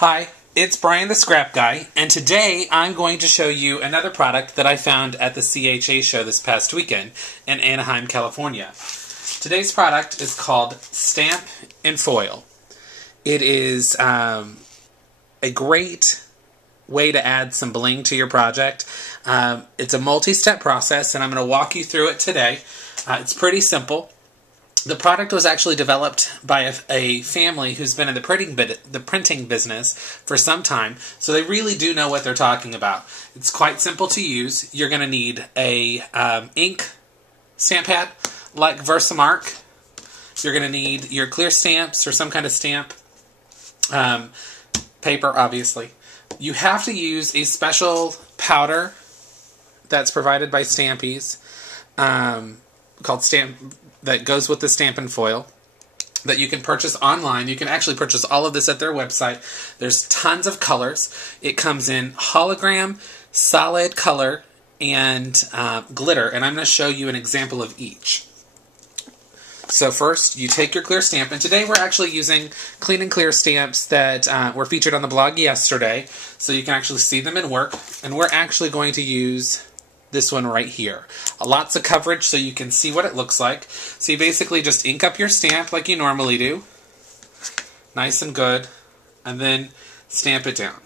Hi, it's Brian the Scrap Guy, and today I'm going to show you another product that I found at the CHA show this past weekend in Anaheim, California. Today's product is called Stamp and Foil. It is a great way to add some bling to your project. It's a multi-step process, and I'm going to walk you through it today. It's pretty simple. The product was actually developed by a family who's been in the printing business for some time, so they really do know what they're talking about. It's quite simple to use. You're going to need a ink stamp pad like Versamark. You're going to need your clear stamps or some kind of stamp paper, obviously. You have to use a special powder that's provided by Stampies called that goes with the Stampin' Foil that you can purchase online. You can actually purchase all of this at their website. There's tons of colors. It comes in hologram, solid color, and glitter, and I'm going to show you an example of each. So first, you take your clear stamp, and today we're actually using clean and clear stamps that were featured on the blog yesterday, so you can actually see them in work, and we're actually going to use this one right here. Lots of coverage so you can see what it looks like. So you basically just ink up your stamp like you normally do. Nice and good. And then stamp it down.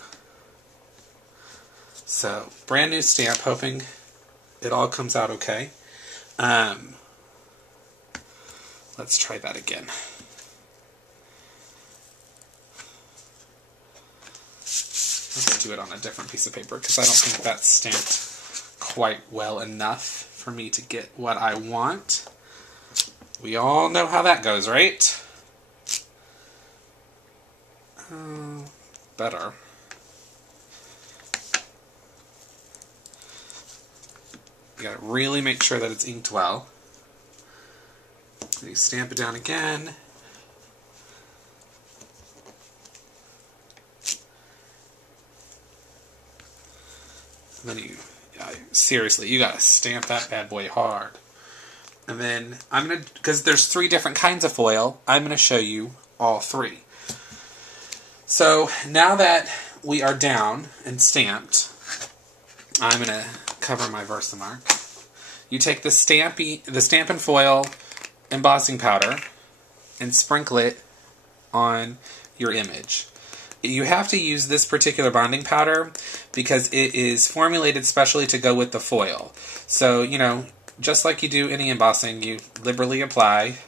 So, brand new stamp, hoping it all comes out okay. Let's try that again. Let's do it on a different piece of paper because I don't think that's stamped quite well enough for me to get what I want. We all know how that goes, right? Better. You gotta really make sure that it's inked well. Then you stamp it down again. And then seriously, you gotta stamp that bad boy hard. And then I'm gonna, because there's 3 different kinds of foil, I'm gonna show you all 3. So now that we are down and stamped, I'm gonna cover my Versamark. You take the Stampin' Foil embossing powder and sprinkle it on your image. You have to use this particular bonding powder because it is formulated specially to go with the foil. So, you know, just like you do any embossing, you liberally apply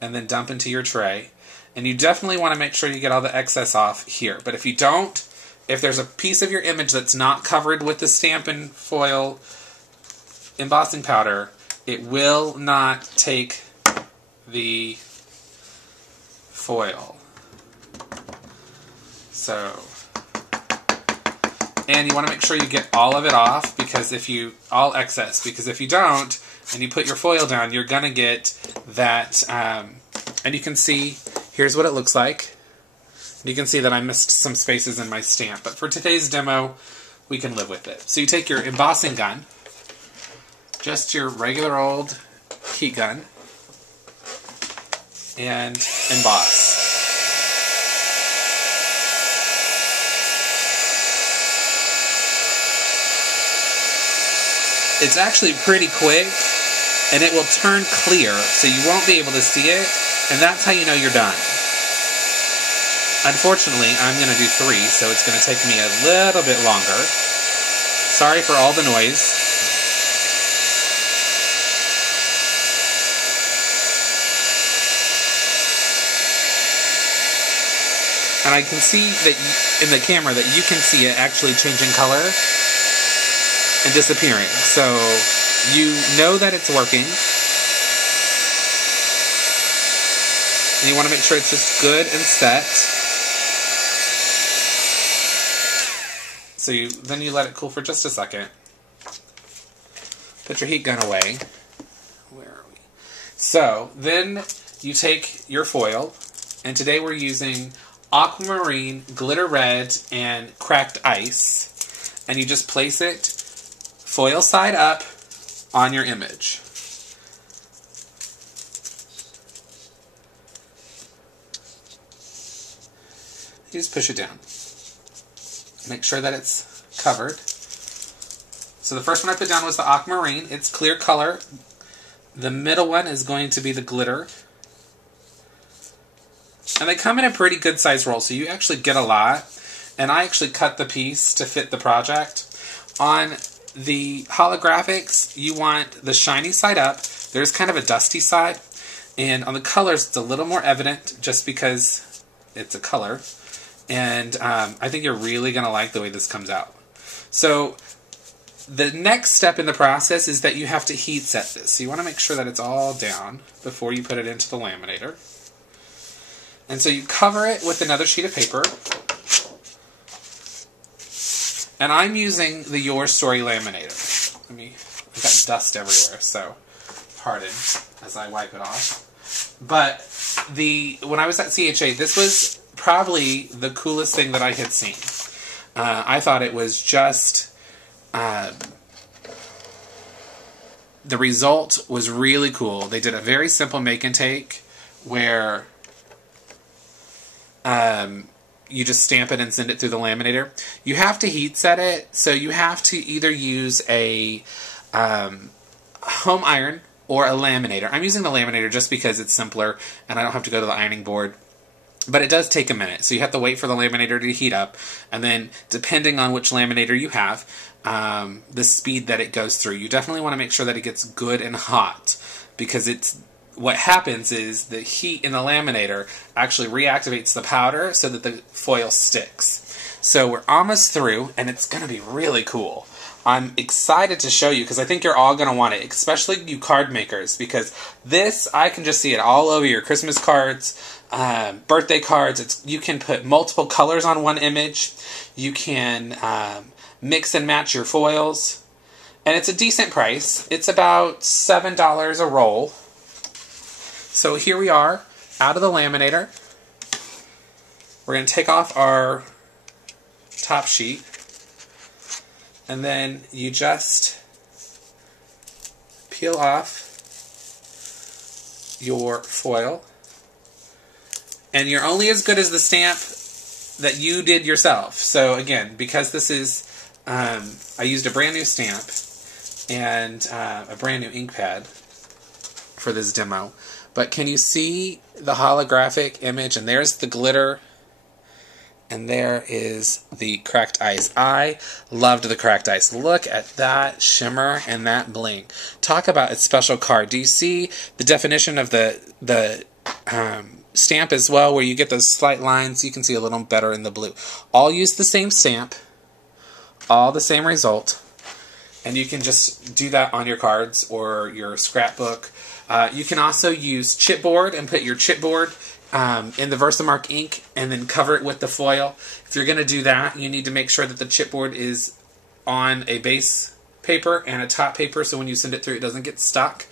and then dump into your tray. And you definitely want to make sure you get all the excess off here. But if you don't, if there's a piece of your image that's not covered with the Stampin' Foil embossing powder, it will not take the foil. So, and you want to make sure you get all of it off because all excess, because if you don't, and you put your foil down, you're going to get that, and you can see, here's what it looks like. You can see that I missed some spaces in my stamp, but for today's demo, we can live with it. So you take your embossing gun, just your regular old heat gun, and emboss. It's actually pretty quick, and it will turn clear, so you won't be able to see it, and that's how you know you're done. Unfortunately, I'm going to do 3, so it's going to take me a little bit longer. Sorry for all the noise. And I can see that in the camera that you can see it actually changing color and disappearing. So you know that it's working. And you want to make sure it's just good and set. So then you let it cool for just a second. Put your heat gun away. Where are we? So then you take your foil, and today we're using aquamarine, glitter red, and cracked ice. And you just place it foil side up on your image. you just push it down. Make sure that it's covered. So the first one I put down was the aquamarine. It's clear color. The middle one is going to be the glitter. And they come in a pretty good size roll, so you actually get a lot. And I actually cut the piece to fit the project. On the holographics, you want the shiny side up. There's kind of a dusty side. And on the colors, it's a little more evident just because it's a color. And I think you're really going to like the way this comes out. So the next step in the process is that you have to heat set this. So you want to make sure that it's all down before you put it into the laminator. And so you cover it with another sheet of paper. And I'm using the Your Story laminator. I've got dust everywhere, so pardon as I wipe it off. But when I was at CHA, this was probably the coolest thing that I had seen. I thought it was just... the result was really cool. They did a very simple make and take where you just stamp it and send it through the laminator. You have to heat set it, so you have to either use a home iron or a laminator. I'm using the laminator just because it's simpler and I don't have to go to the ironing board. But it does take a minute, so you have to wait for the laminator to heat up, and then depending on which laminator you have, the speed that it goes through. You definitely want to make sure that it gets good and hot, because what happens is the heat in the laminator actually reactivates the powder so that the foil sticks. So we're almost through, and it's going to be really cool. I'm excited to show you because I think you're all going to want it, especially you card makers, because this, I can just see it all over your Christmas cards, birthday cards. You can put multiple colors on one image. You can mix and match your foils. And it's a decent price. It's about $7 a roll. So here we are, out of the laminator. We're going to take off our top sheet. And then you just peel off your foil. And you're only as good as the stamp that you did yourself. So again, because this is, I used a brand new stamp and a brand new ink pad for this demo. But can you see the holographic image? And there's the glitter. And there is the cracked ice. I loved the cracked ice. Look at that shimmer and that bling. Talk about its special card. Do you see the definition of the stamp as well, where you get those slight lines? You can see a little better in the blue. All use the same stamp, all the same result, and you can just do that on your cards or your scrapbook. You can also use chipboard and put your chipboard in the Versamark ink and then cover it with the foil. If you're going to do that, you need to make sure that the chipboard is on a base paper and a top paper, so when you send it through it doesn't get stuck.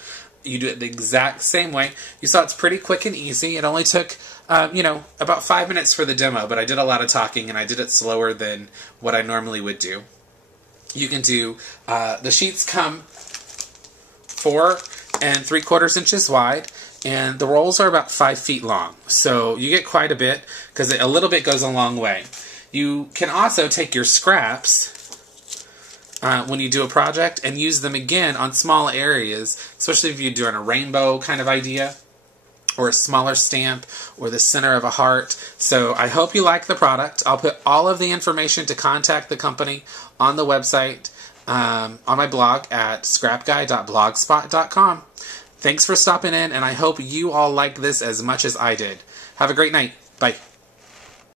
You do it the exact same way. You saw it's pretty quick and easy. It only took, about 5 minutes for the demo, but I did a lot of talking and I did it slower than what I normally would do. You can do, the sheets come 4 3/4 inches wide, and the rolls are about 5 feet long. So you get quite a bit, because a little bit goes a long way. You can also take your scraps when you do a project and use them again on small areas, especially if you're doing a rainbow kind of idea, or a smaller stamp, or the center of a heart. So I hope you like the product. I'll put all of the information to contact the company on the website, on my blog at scrapguy.blogspot.com. Thanks for stopping in, and I hope you all like this as much as I did. Have a great night. Bye.